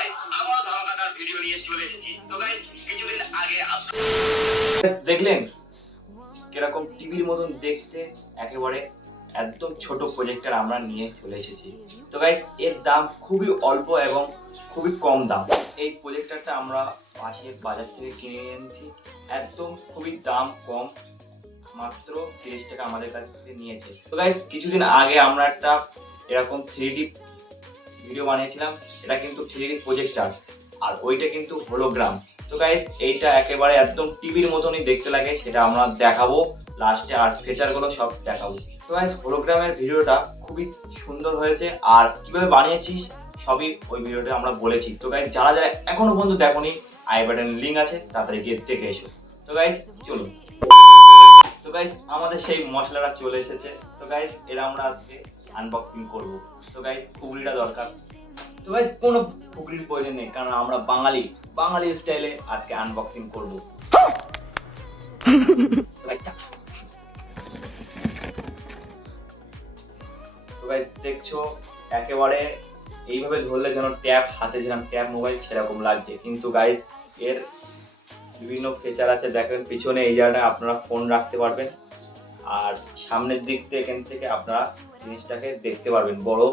ভাই আবার ধামাকাদার ভিডিও নিয়ে চলে এসেছি। তো গাইস কিছুদিন আগে দেখলেন কিরকম টিভির মতন দেখতে, একেবারে একদম ছোট প্রজেক্টর আমরা নিয়ে চলে এসেছি। তো গাইস এর দাম খুবই অল্প এবং খুবই কম দাম। এই প্রজেক্টরটা আমরা পাশের বাজার থেকে কিনে এনেছি, একদম খুবই দাম কম, মাত্র 30 টাকা আমাদের কাছ থেকে নিয়েছে। তো গাইস কিছুদিন আগে আমরা একটা এরকম 3D ভিডিও বানিয়েছিলাম, এটা কিন্তু 3D প্রজেক্টর আর ওইটা কিন্তু হোলোগ্রাম। তো গাইস এইটা একেবারে একদম টিভির মতনই দেখতে লাগে, সেটা আমরা দেখাবো লাস্টে, আর ফিচারগুলো সব দেখাবো। তো গাইস হোলোগ্রামের ভিডিওটা খুবই সুন্দর হয়েছে, আর কিভাবে বানিয়েছি সবই ওই ভিডিওতে আমরা বলেছি। তো গাইস যারা যারা এখনো পর্যন্ত দেখোনি, আই বাটনের লিংক আছে, তাড়াতাড়ি গিয়ে দেখে এসো। তো গাইস চলুন। তো গাইস আমাদের সেই মশলাটা চলে এসেছে। তো গাইস এরা আমরা আজকে আনবক্সিং করব। তো গাইস খুবড়িটা দরকার। তো গাইস কোনো খুবড়ির প্রয়োজন নেই, কারণ আমরা বাঙালি স্টাইলে আজকে আনবক্সিং করব। তো গাইস দেখছো একেবারে এইভাবে ধরলে যেন ট্যাব, হাতে যেরকম ট্যাব মোবাইল সেরকম লাগছে, কিন্তু গাইস এর বিভিন্ন ফিচার আছে। দেখেন পিছনে এই জায়গাটা আপনারা ফোন রাখতে পারবেন, আর সামনের দিক থেকে এখান থেকে আপনারা জিনিসটাকে দেখতে পারবেন বড়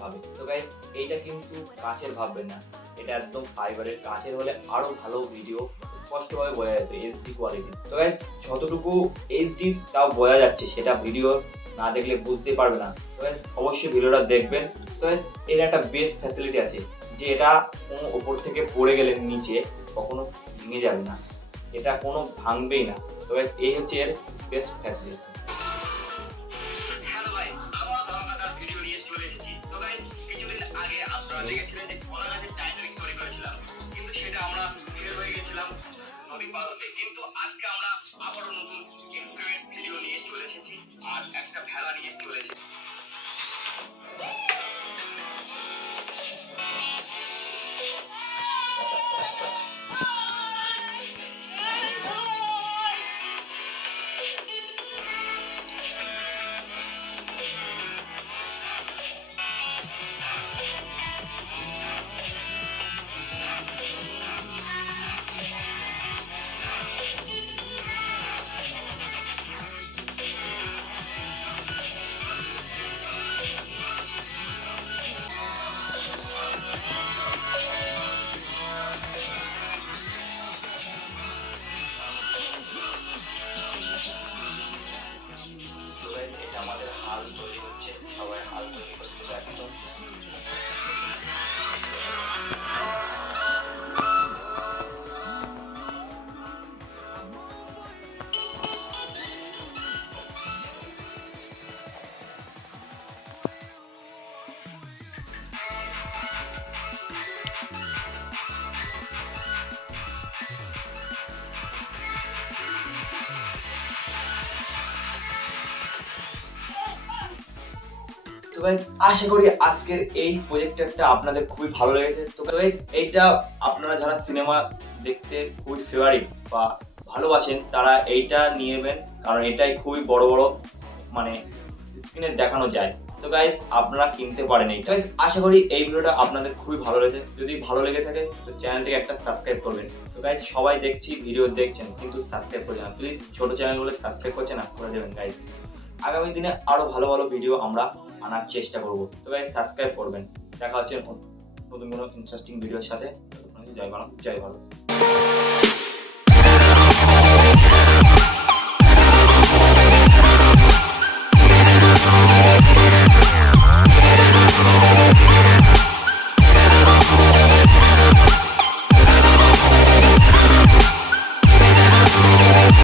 ভাবে। তো গাইস এইটা কিন্তু কাচের ভাববেন না, এটা একদম ফাইবারের। কাচের হলে আরো ভালো ভিডিও স্পষ্টভাবে বোঝা যেত, এইচডি কোয়ালিটি। তো গাইস যতটুকু এইচডি তাও বোঝা যাচ্ছে, সেটা ভিডিও না দেখলে বুঝতে পারবে না। তো গাইস অবশ্যই ভিডিওটা দেখবেন। তো গাইস এর একটা বেস্ট ফ্যাসিলিটি আছে, যে এটা কোনো ওপর থেকে পড়ে গেলে নিচে কখনো ভেঙে যাবে না, এটা কোনো ভাঙবেই না। তো গাইস এই হচ্ছে এর বেস্ট ফ্যাসিলিটি। হ্যালো ভাই আবার ধামাকাদার ভিডিও নিয়ে চলে এসেছি। তো গাইস কিছুদিন আগে আপনারা দেখেছিলেন যে কলা গাছের টাইটানিক তৈরি করেছিলাম, কিন্তু সেটা আমরা ফেল হয়ে গেছিলাম নদী পার হতে। কিন্তু আজকে আমরা আবারও নতুন এক্সপেরিমেন্ট ভিডিও নিয়ে চলে এসেছি, আর একটা ভেলা নিয়ে চলে এসেছি। তো গাইস এটা আমাদের হাল তৈরি হচ্ছে, সবাই হাল তৈরি করছে একদম। তো গাইস আশা করি আজকের এই প্রজেক্টরটা আপনাদের খুবই ভালো লেগেছে। তো গাইস এইটা আপনারা যারা সিনেমা দেখতে খুবই ফেভারিট বা ভালোবাসেন, তারা এইটা নিয়ে নেবেন, কারণ এটাই খুবই বড় বড় মানে স্ক্রিনে দেখানো যায়। তো গাইস আপনারা কিনতে পারেন এই। গাইস আশা করি এই ভিডিওটা আপনাদের খুবই ভালো লেগেছে। যদি ভালো লেগে থাকে তো চ্যানেলটিকে একটা সাবস্ক্রাইব করবেন। তো গাইস সবাই দেখছি ভিডিও দেখছেন কিন্তু সাবস্ক্রাইব করছেন না, প্লিজ ছোট চ্যানেলগুলো সাবস্ক্রাইব করছেন না, করে দেবেন গাইস। আগামী দিনে আরো ভালো ভালো ভিডিও আমরা আনার চেষ্টা করব। তো গাইস সাবস্ক্রাইব করবেন। দেখা হচ্ছে নতুন কোনো ইন্টারেস্টিং ভিডিওর সাথে। জয় বাংলা, জয় ভারত।